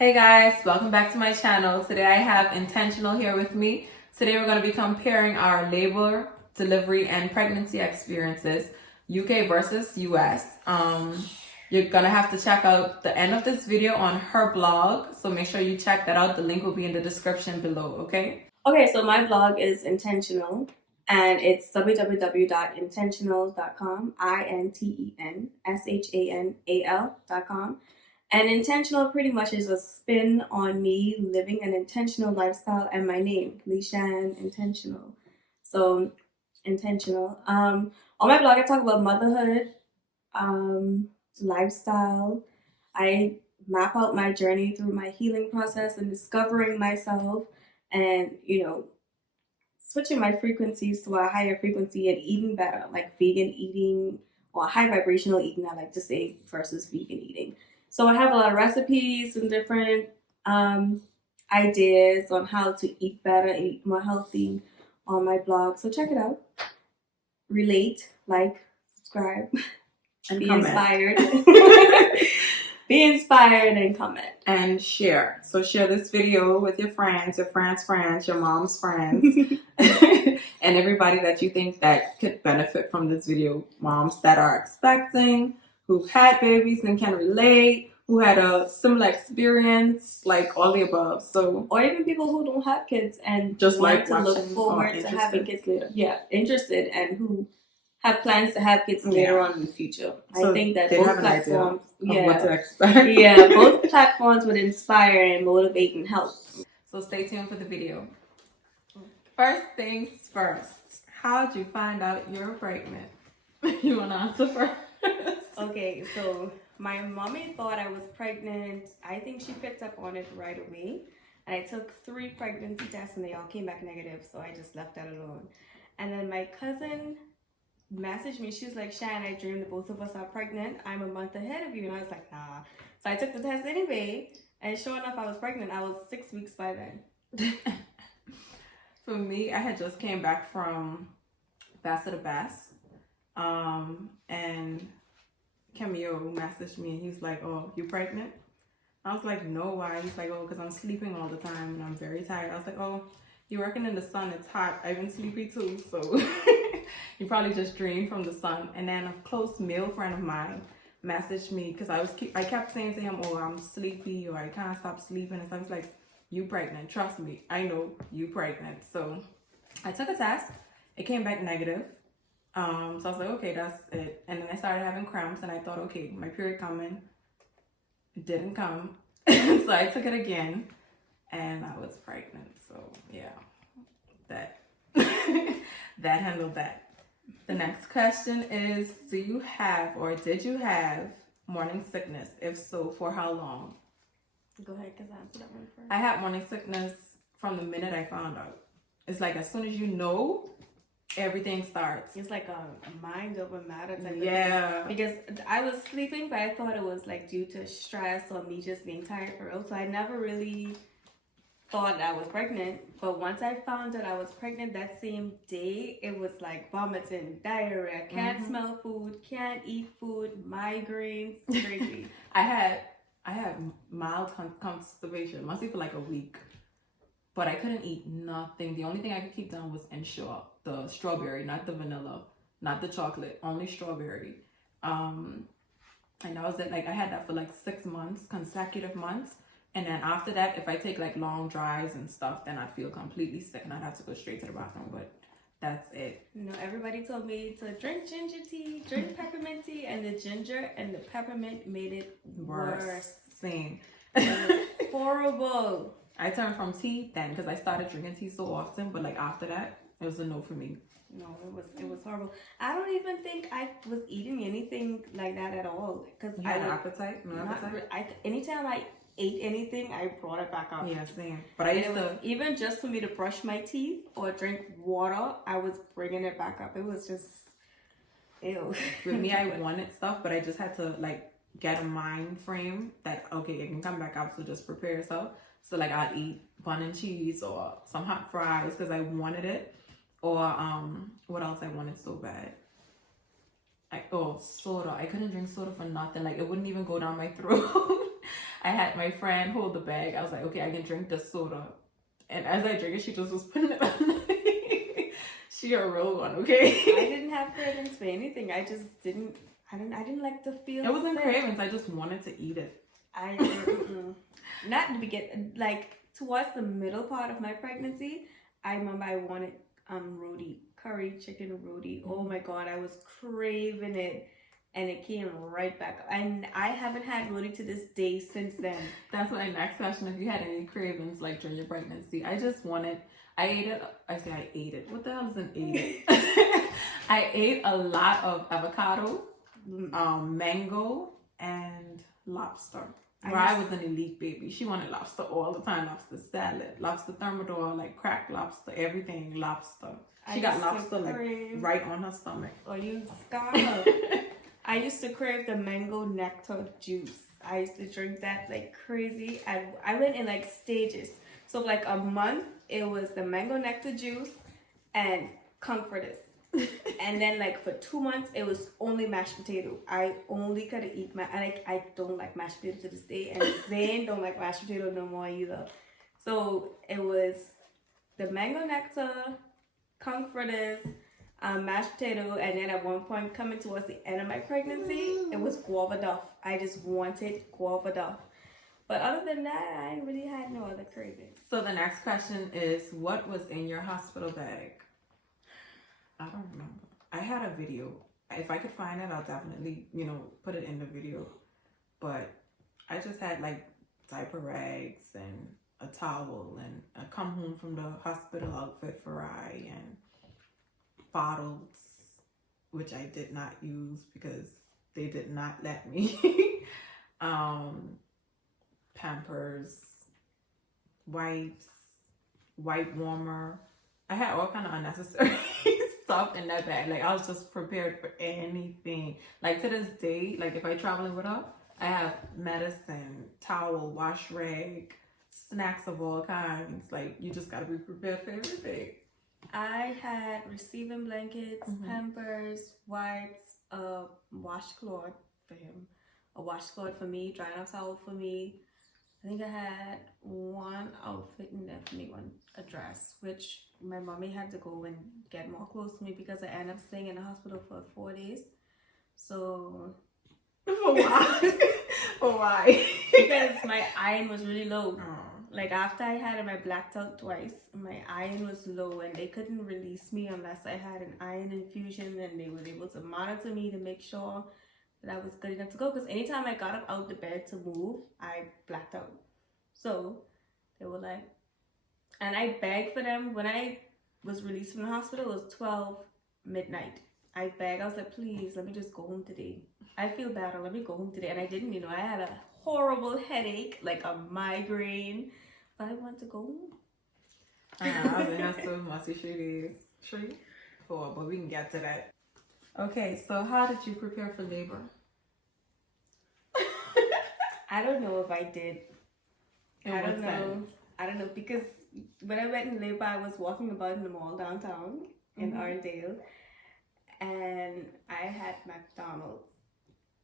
Hey guys, welcome back to my channel. Today I have Intentional here with me. Today we're going to be comparing our labor, delivery, and pregnancy experiences, UK versus US. You're going to have to check out the end of this video on her blog, so make sure you check that out. The link will be in the description below, okay? Okay, so my blog is Intentional, and it's www.intentional.com, Intensanal.com. And Intentional pretty much is a spin on me living an intentional lifestyle and my name, Leyshan Intentional. So, Intentional. On my blog, I talk about motherhood, lifestyle. I map out my journey through my healing process and discovering myself and, switching my frequencies to a higher frequency and eating better, like vegan eating or high vibrational eating, I like to say, versus vegan eating. So I have a lot of recipes and different ideas on how to eat better, eat more healthy on my blog. So check it out. Relate, like, subscribe, And be comment. inspired. Be inspired and comment. And share. So share this video with your friends, your friends, your mom's friends, and everybody that you think that could benefit from this video. Moms that are expecting, who've had babies and can relate, who had a similar experience, like all the above. So, or even people who don't have kids and just want like to look forward to having kids later. Yeah, interested and who have plans to have kids later on in the future. So I think that both platforms, of what to expect. Yeah, both platforms would inspire and motivate and help. So stay tuned for the video. First things first, how'd you find out you're pregnant? You want to answer first? Okay, so my mommy thought I was pregnant. I think she picked up on it right away. And I took 3 pregnancy tests and they all came back negative, so I just left that alone. And then my cousin messaged me. She was like, Shan, I dreamed that both of us are pregnant. I'm a month ahead of you. And I was like, nah. So I took the test anyway. And sure enough, I was pregnant. I was 6 weeks by then. For me, I had just came back from Bass to the Bass. And Camille messaged me and he's like, oh, you pregnant? I was like, no, why? He's like, oh, because I'm sleeping all the time and I'm very tired. I was like, oh, you're working in the sun, it's hot. I've been sleepy too, so you probably just dreamed from the sun. And then a close male friend of mine messaged me because I kept saying to him, oh, I'm sleepy or I can't stop sleeping. And so I was like, you pregnant, trust me, I know you pregnant. So I took a test, it came back negative. So I was like, okay, that's it. And then I started having cramps and I thought, okay, my period coming. It didn't come. So I took it again and I was pregnant. So yeah, that that handled that. The next question is, do you have or did you have morning sickness? If so, for how long? Go ahead, because I answered that one first. I had morning sickness from the minute I found out. It's like as soon as you know, everything starts. It's like a mind over matter type of thing. Because I was sleeping, but I thought it was like due to stress or me just being tired for real. So I never really thought I was pregnant. But once I found that I was pregnant that same day, it was like vomiting, diarrhea, can't smell food, can't eat food, migraines, crazy. I had mild constipation, mostly for like a week. But I couldn't eat nothing. The only thing I could keep down was Ensure, the strawberry, not the vanilla, not the chocolate, only strawberry. And that was it. Like I had that for like 6 months, consecutive months. And then after that, if I take like long drives and stuff, then I'd feel completely sick and I'd have to go straight to the bathroom. But that's it. No, everybody told me to drink ginger tea, drink peppermint tea, and the ginger and the peppermint made it worse. Same. Horrible. I turned from tea then because I started drinking tea so often, but like after that, it was a no for me. No, it was horrible. I don't even think I was eating anything like that at all because I had an appetite. No appetite. Anytime I ate anything, I brought it back up. Yeah, same. But I used to even just for me to brush my teeth or drink water, I was bringing it back up. It was just ew. With me, I wanted stuff, but I just had to like get a mind frame that okay, it can come back up. So just prepare yourself. So like I'd eat bun and cheese or some hot fries because I wanted it. Or what else I wanted so bad? Soda. I couldn't drink soda for nothing. Like it wouldn't even go down my throat. I had my friend hold the bag. I was like, okay, I can drink the soda. And as I drink it, she just was putting it on. She a real one, okay? I didn't have cravings for anything. I just didn't. I didn't like to feel. It wasn't sick. cravings. I just wanted to eat it. I not to begin. Like towards the middle part of my pregnancy, I remember I wanted roti, curry chicken roti. Oh my god, I was craving it. And it came right back. And I haven't had roti to this day since then. That's my next question. If you had any cravings like during your pregnancy, I ate it. I say I ate it. What the hell is an ate it? I ate a lot of avocado, mango, and lobster. I was an elite baby. She wanted lobster all the time. Lobster salad, lobster thermidor, like cracked lobster, everything lobster. She got lobster like right on her stomach. Oh, you scarred. I used to crave the mango nectar juice. I used to drink that like crazy. I went in like stages. So like a month, it was the mango nectar juice and comforters. And then like for 2 months, it was only mashed potato. I only could eat I don't like mashed potato to this day. And Zane don't like mashed potato no more either. So it was the mango nectar, comforters, mashed potato, and then at one point coming towards the end of my pregnancy, it was guava duff. I just wanted guava duff. But other than that, I really had no other cravings. So the next question is, what was in your hospital bag? I don't remember. I had a video. If I could find it, I'll definitely, put it in the video. But I just had like diaper rags and a towel and a come home from the hospital outfit for I and bottles, which I did not use because they did not let me. Pampers, wipes, wipe warmer. I had all kind of unnecessary stuff in that bag. Like I was just prepared for anything. Like to this day, like if I traveling with her, I have medicine, towel, wash rag, snacks of all kinds. Like you just gotta be prepared for everything. I had receiving blankets, Pampers, wipes, a washcloth for him, a washcloth for me, drying off towel for me. I think I had one outfit and definitely a dress, which my mommy had to go and get more clothes for me because I ended up staying in the hospital for 4 days. So for why? For why? Because my iron was really low. Like after I had my blacked out twice, my iron was low and they couldn't release me unless I had an iron infusion, and they were able to monitor me to make sure that I was good enough to go. Because anytime I got up out the bed to move, I blacked out. So they were like, and I begged for them. When I was released from the hospital, it was 12 midnight. I begged, I was like, please, let me just go home today. I feel better, let me go home today. And I didn't, I had a horrible headache, like a migraine, but I want to go home. I think that's so much true for, but we can get to that. Okay, so how did you prepare for labor? I don't know if I did. I don't know, because when I went in labor, I was walking about in the mall downtown in Arndale, and I had McDonald's,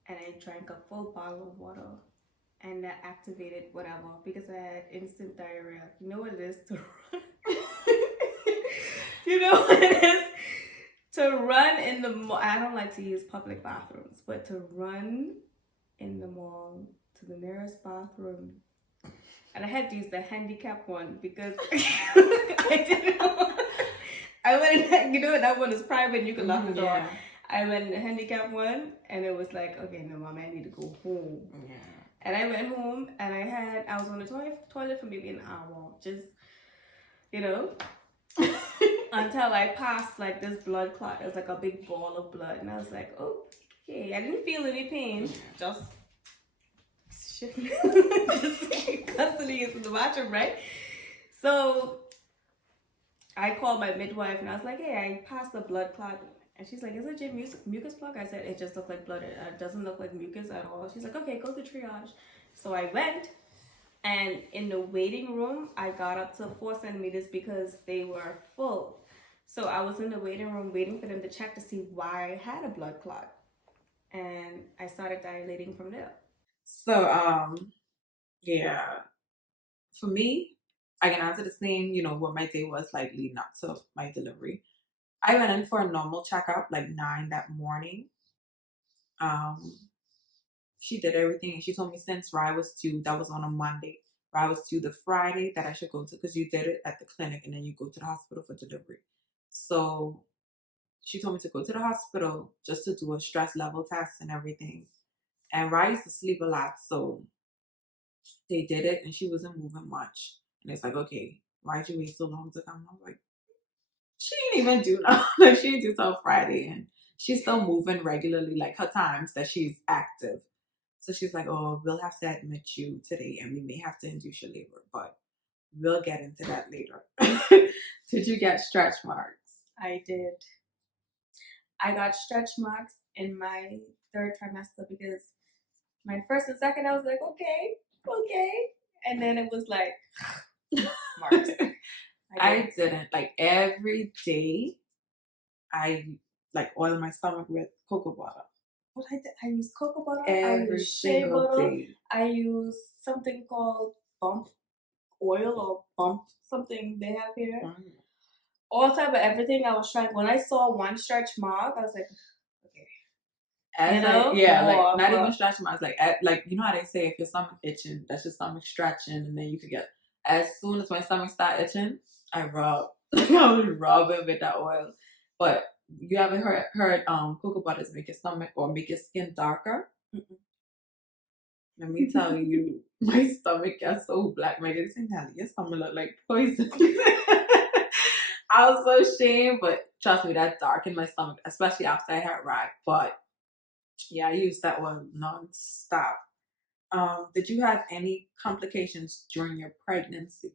and I drank a full bottle of water, and that activated whatever, because I had instant diarrhea. You know what it is to run? You know what it is to run in the mall. I don't like to use public bathrooms, but to run in the mall to the nearest bathroom. And I had to use the handicap one because I didn't know. I went in, that one is private and you can lock the door. I went in the handicap one and it was like, okay, no, Mom, I need to go home. Yeah. And I went home and I was on the toilet for maybe an hour. Just, until I passed like this blood clot. It was like a big ball of blood. And I was like, okay. I didn't feel any pain. Just constantly into the bathroom, right? So I called my midwife and I was like, hey, I passed the blood clot. And she's like, is it your mucus plug? I said, it just looked like blood. It doesn't look like mucus at all. She's like, okay, go to triage. So I went, and in the waiting room, I got up to 4 centimeters because they were full. So I was in the waiting room waiting for them to check to see why I had a blood clot. And I started dilating from there. So, Yeah. For me, I can answer the same, what my day was like leading up to my delivery. I went in for a normal checkup, like 9 that morning. Um, she did everything and she told me since Rye was due, that was on a Monday. Rye was due the Friday that I should go to because you did it at the clinic and then you go to the hospital for delivery. So she told me to go to the hospital just to do a stress level test and everything. And Rye used to sleep a lot, so they did it and she wasn't moving much. And it's like, okay, why'd you wait so long to come? I'm like, she didn't even do nothing. Like she didn't do till Friday and she's still moving regularly, like her times that she's active. So she's like, oh, we'll have to admit you today and we may have to induce your labor, but we'll get into that later. Did you get stretch marks? I did. I got stretch marks in my third trimester because my first and second, I was like, okay. And then it was like, marks. I didn't. Like every day, I like oil my stomach with cocoa butter. What I use cocoa butter. Every I use shea single butter. day. I use something called bump oil or bump something they have here. All type of everything I was trying. When I saw one stretch mark, I was like, okay. As like not even stretch marks. Like you know how they say if your stomach itching, that's your stomach stretching, and then you can get. As soon as my stomach start itching, I rub. I was rubbing with that oil. But you haven't heard cocoa butters make your stomach or make your skin darker. Mm-mm. Let me tell you, my stomach got so black. My daddy said, Nelly, your stomach look like poison. I was so ashamed, but trust me, that darkened my stomach, especially after I had Rye. But yeah, I used that one non-stop. Did you have any complications during your pregnancy?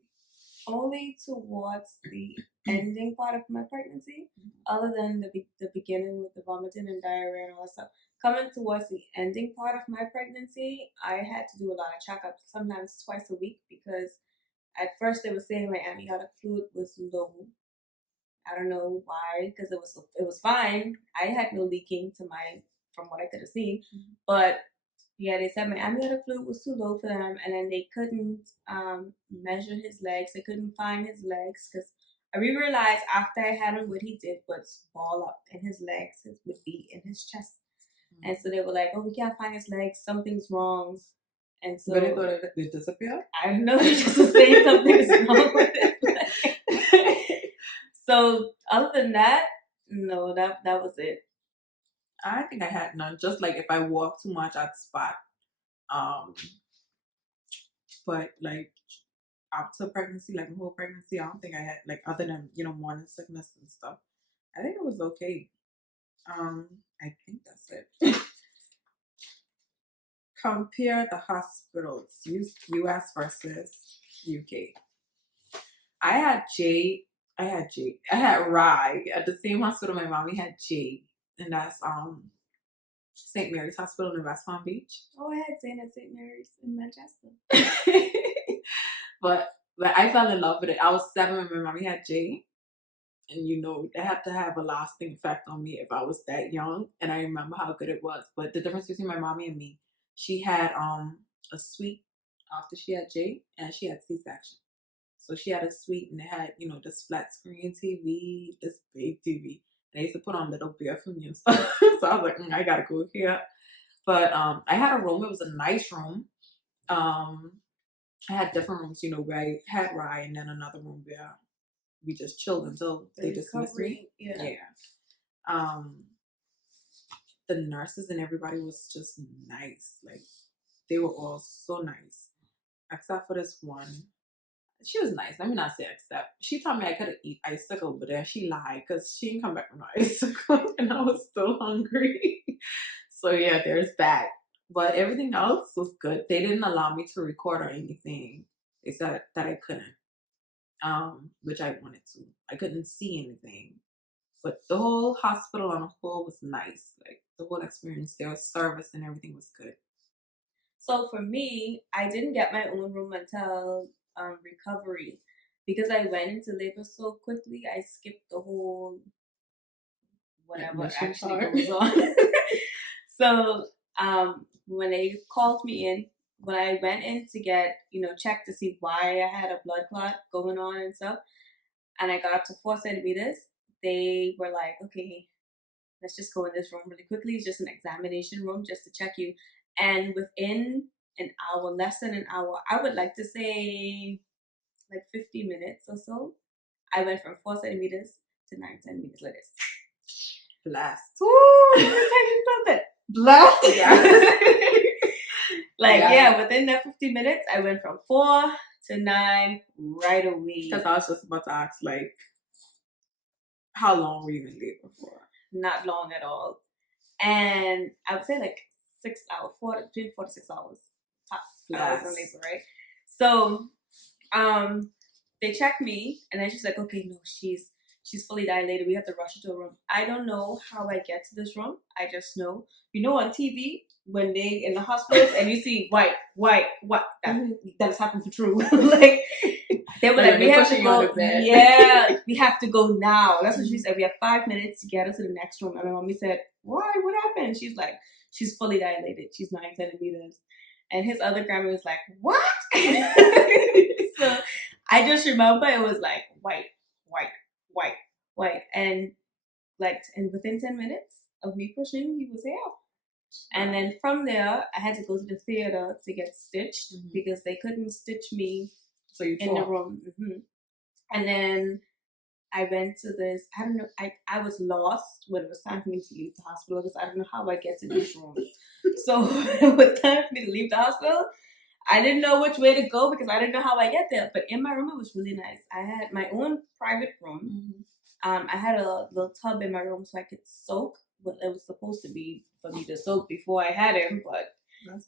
Only towards the ending part of my pregnancy, other than the beginning with the vomiting and diarrhea and all that stuff. Coming towards the ending part of my pregnancy, I had to do a lot of checkups, sometimes twice a week, because at first they were saying my amniotic fluid was low. I don't know why, because it was fine. I had no leaking from what I could have seen, but yeah, they said my amniotic fluid was too low for them, and then they couldn't measure his legs. They couldn't find his legs because I realized after I had him, what he did was ball up in his legs. It would be in his chest, and so they were like, "Oh, we can't find his legs. Something's wrong." And so, but they thought it disappeared. I don't know. They just were saying something's wrong with his legs. So other than that, no, that was it. I think I had none. Just like if I walk too much, I'd spot. But like after pregnancy, like the whole pregnancy, I don't think I had like other than morning sickness and stuff. I think it was okay. I think that's it. Compare the hospitals, US versus UK. I had Rye at the same hospital my mommy had Jay, and that's St. Mary's Hospital in West Palm Beach. Oh, I had Zane at St. Mary's in Manchester. but I fell in love with it. I was 7 when my mommy had Jay. And they had to have a lasting effect on me if I was that young. And I remember how good it was. But the difference between my mommy and me, she had a suite after she had Jay, and she had C-section. So she had a suite and it had, this flat screen TV, this big TV. And they used to put on Little Bear for me and stuff. So I was like, I gotta go here. But I had a room. It was a nice room. I had different rooms, where I had Rye, and then another room where we just chilled until they dismissed me. Yeah. The nurses and everybody was just nice. Like they were all so nice, except for this one. She was nice. Let me not say except. She told me I could eat icicle, but then she lied because she didn't come back from the icicle, and I was still hungry. So yeah, there's that. But everything else was good. They didn't allow me to record or anything. They said that I couldn't. Which I wanted to. I couldn't see anything. But the whole hospital on the whole was nice. Like the whole experience, their service and everything was good. So for me, I didn't get my own room until recovery because I went into labor so quickly. I skipped the whole whatever actually goes on. So when they called me in, when I went in to get, checked to see why I had a blood clot going on and stuff, and I got up to 4 centimeters, they were like, okay, let's just go in this room really quickly. It's just an examination room just to check you. And within an hour, less than an hour, I would like to say like 50 minutes or so, I went from 4 centimeters to 9 centimeters like this. Blast. Woo! Let me tell you something. Blast. Yes. Within that 50 minutes, I went from 4 to 9 right away. Because I was just about to ask, like, how long were you in labor for? Not long at all. And I would say like 6 hours, between 4 to 6 hours tops. Yes. I was in labor, right? So, they checked me, and then she's like, okay, no, she's fully dilated. We have to rush her to a room. I don't know how I get to this room. I just know, on TV, when they in the hospitals and you see white, that's happened for true. Like, they were like, we have to go. Yeah, we have to go now. That's what she said. We have 5 minutes to get us to the next room. And my mommy said, why? What happened? She's like, she's fully dilated. She's 9 centimeters. And his other grandma was like, what? So I just remember it was like white. And within 10 minutes of me pushing, he was here. And then from there, I had to go to the theater to get stitched because they couldn't stitch me in the room. And then I went to this, I don't know, I was lost when it was time for me to leave the hospital because I don't know how I get to this room. So when it was time for me to leave the hospital, I didn't know which way to go because I didn't know how I get there. But in my room, it was really nice. I had my own private room. I had a little tub in my room so I could soak. What it was supposed to be for me to soak before I had him, but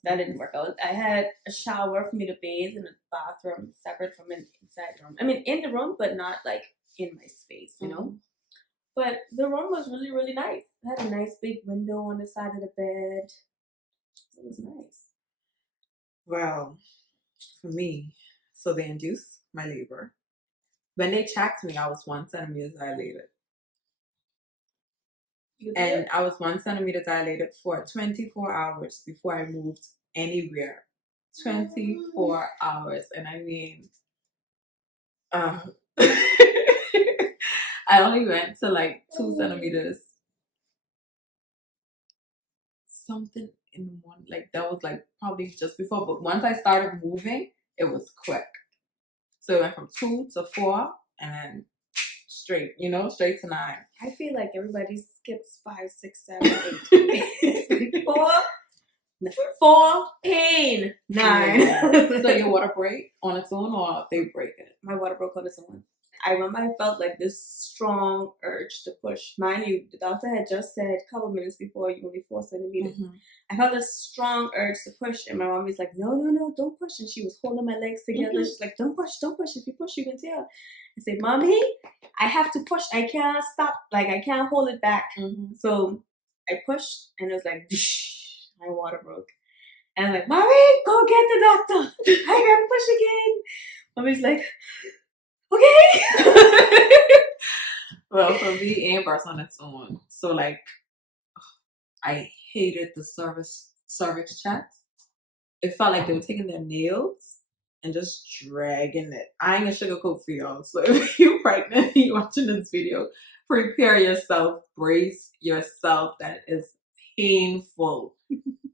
that didn't work out. I had a shower for me to bathe in a bathroom separate from an inside room. I mean, in the room, but not like in my space, But the room was really, really nice. It had a nice big window on the side of the bed. It was nice. Well, for me, so they induced my labor. When they checked me, I was 1 centimeter dilated. And I was 1 centimeter dilated for 24 hours before I moved anywhere. 24 hours. And I mean, I only went to like 2 centimeters. Something in the morning. Like that was like probably just before. But once I started moving, it was quick. So it went from 2 to 4 and then straight to 9. I feel like everybody skips 5, 6, 7, 8. 4, pain, 9. So your water break on its own or they break it? My water broke on its own. I remember I felt like this strong urge to push. Mind you, the doctor had just said a couple minutes before, you only 4 centimeters. I felt this strong urge to push, and my mom was like, no, don't push. And she was holding my legs together. She's like, don't push. If you push, you can tear. I said, Mommy, I have to push. I can't stop. Like, I can't hold it back. So I pushed, and it was like, my water broke. And I'm like, Mommy, go get the doctor. I gotta push again. Mommy's like, okay. Well, for me, and birth on its own. So like, I hated the cervix checks. It felt like they were taking their nails and just dragging it. I ain't gonna sugarcoat for y'all. So if you're pregnant and you're watching this video, prepare yourself, brace yourself. That is painful.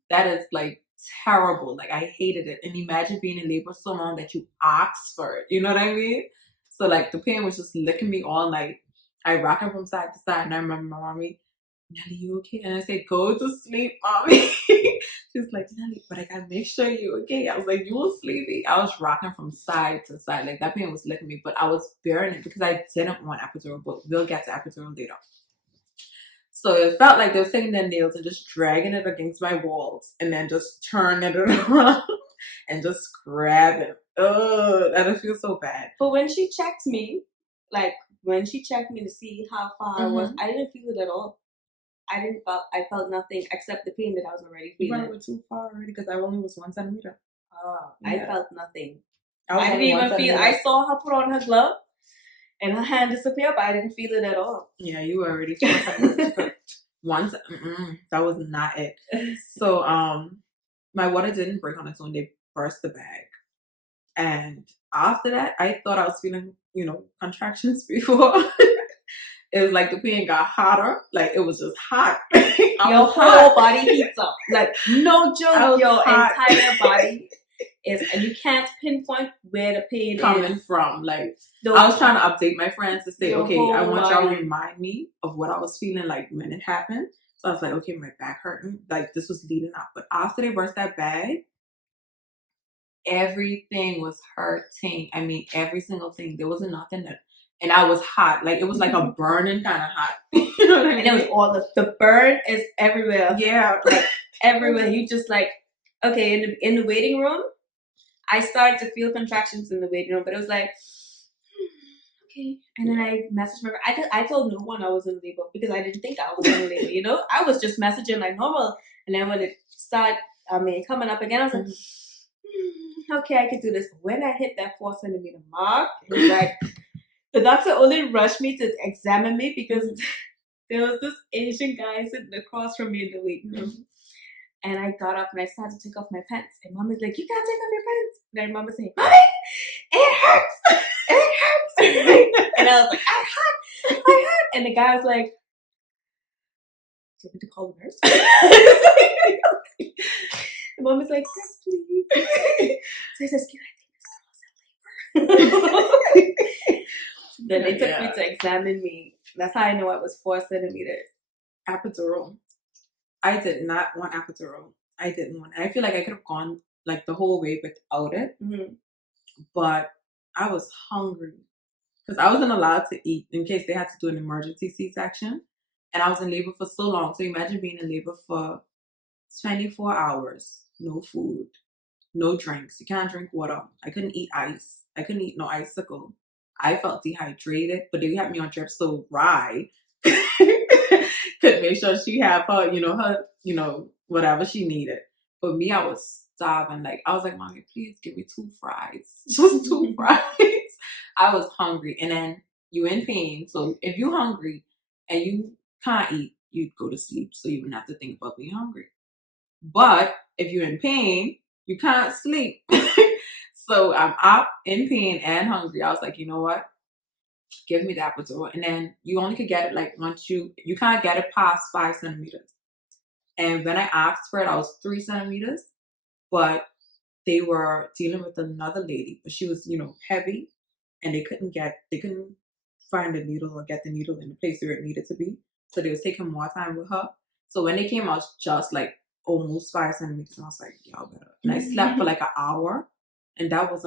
That is like terrible. Like I hated it. And imagine being in labor so long that you asked for it. You know what I mean? So like the pain was just licking me all night. I rocked her from side to side, and I remember my mommy, Nelly, you okay? And I said, go to sleep, mommy. She's like, Nelly, but I gotta make sure you're okay. I was like, you were sleepy. I was rocking from side to side. Like that pain was licking me, but I was bearing it because I didn't want epidural, but we'll get to epidural later. So it felt like they were taking their nails and just dragging it against my walls and then just turning it around and just grabbing. Oh, that would feel so bad. But when she checked me, to see how far I was, I didn't feel it at all. I felt nothing except the pain that I was already feeling. You were too far already because I only was 1 centimeter. I felt nothing. I didn't even feel. I saw her put on her glove and her hand disappear, but I didn't feel it at all. Yeah, you were already 4 centimeters. That was not it. So my water didn't break on its own. They burst the bag. And after that, I thought I was feeling, contractions before. It was like the pain got hotter. Like it was just hot. Your whole body heats up. Like no joke, your entire body is, and you can't pinpoint where the pain is coming from. Like I was trying to update my friends to say, okay, I want y'all to remind me of what I was feeling like when it happened. So I was like, okay, my back hurting. Like this was leading up. But after they burst that bag, everything was hurting. I mean, every single thing. There wasn't nothing that. And I was hot. Like, it was like a burning kind of hot. You know what I mean? And it was all the burn is everywhere. Yeah. Like, everywhere. You just like, okay, in the waiting room, I started to feel contractions in the waiting room, but it was like, okay. And then I messaged my friend. I told no one I was in labor because I didn't think I was in labor, I was just messaging like normal. And then when it started, coming up again, I was like, okay, I could do this. But when I hit that 4 centimeter mark, it was like, the doctor only rushed me to examine me because there was this Asian guy sitting across from me in the waiting room. And I got up and I started to take off my pants. And mom was like, you can't take off your pants. And then mom was saying, Mommy, it hurts. It hurts. And I was like, I hurt. And the guy was like, do you want me to call the nurse? And mom was like, yes, please. So I said, I think this girl's in labor. Then they took me to examine me. That's how I know I was 4 centimeters. Epidural. I did not want epidural. I didn't want it. I feel like I could have gone like the whole way without it. Mm-hmm. But I was hungry because I wasn't allowed to eat in case they had to do an emergency C-section. And I was in labor for so long. So imagine being in labor for 24 hours. No food. No drinks. You can't drink water. I couldn't eat ice. I couldn't eat no icicle. I felt dehydrated, but they had me on drip, so Rye could make sure she have her, whatever she needed. But me, I was starving. Like I was like, Mommy, please give me 2 fries, just 2 fries. I was hungry, and then you in pain. So if you're hungry and you can't eat, you'd go to sleep, so you wouldn't have to think about being hungry. But if you're in pain, you can't sleep. So I'm up in pain and hungry. I was like, you know what? Give me the epidural. And then you only could get it like once you can't get it past 5 centimeters. And when I asked for it, I was 3 centimeters. But they were dealing with another lady, but she was, heavy, and they couldn't find the needle or get the needle in the place where it needed to be. So they was taking more time with her. So when they came, I was just like almost 5 centimeters. And I was like, y'all better. And I slept for like an hour. And that was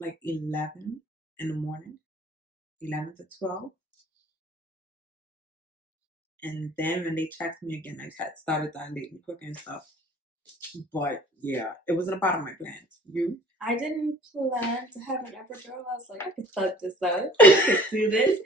like 11 in the morning, 11 to 12. And then when they checked me again, I had started dilating quicker and stuff. But yeah, it wasn't a part of my plans. You? I didn't plan to have an epidural. I was like, I could thug this out. I could do this.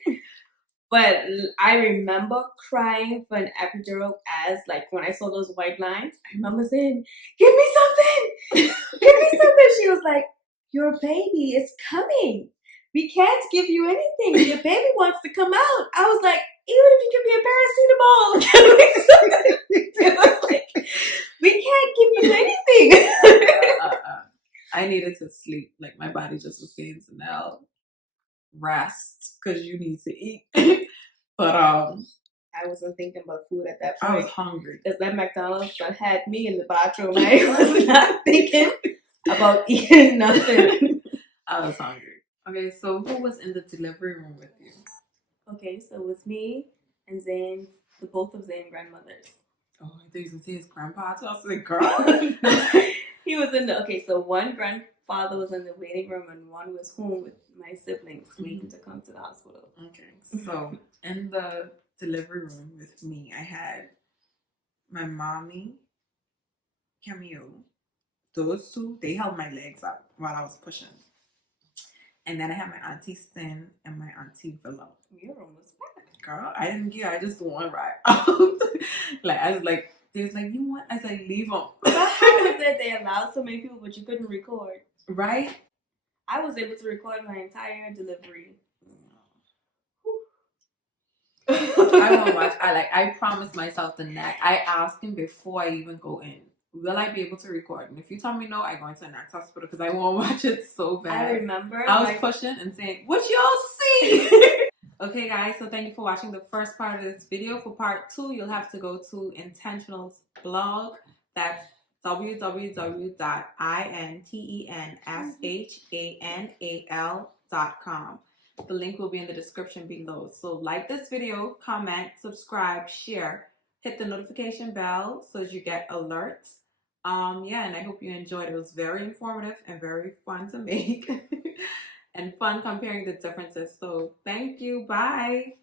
But I remember crying for an epidural as like when I saw those white lines. I remember saying, give me something. Give me something. She was like, your baby is coming. We can't give you anything. Your baby wants to come out. I was like, even if you give me a paracetamol. It was like, we can't give you anything. I needed to sleep. Like my body just was saying, Zonelle, rest, because you need to eat. But I wasn't thinking about food at that point. I was hungry. Because that McDonald's had me in the bathroom. I was not thinking about eating nothing. I was hungry. Okay, so who was in the delivery room with you? Okay, so it was me and Zane's, both of Zane's grandmothers. Oh, I thought you were going to say his grandpa. I was like, girl. He was in so one grandfather was in the waiting room and one was home with my siblings waiting to come to the hospital. Okay, so in the delivery room with me, I had my mommy, Camille. Those two, they held my legs up while I was pushing. And then I had my auntie Sin and my auntie Villa. Your room was packed. Girl, I didn't get. I just one right. Like I was like, they was like, you want? I said, leave them. But how was it they allowed so many people, but you couldn't record? Right. I was able to record my entire delivery. I won't watch. I promised myself the next. I asked him before I even go in. will I be able to record? And if you tell me no, I go into the next hospital because I won't watch it so bad. I remember I was pushing and saying, what y'all see? Okay guys, so thank you for watching the first part of this video. For part 2, you'll have to go to Intenshanal's blog. That's www.intenshanal.com. The link will be in the description below. So like this video, comment, subscribe, share, hit the notification bell so that you get alerts. Yeah, and I hope you enjoyed it. It was very informative and very fun to make and fun comparing the differences. So thank you. Bye.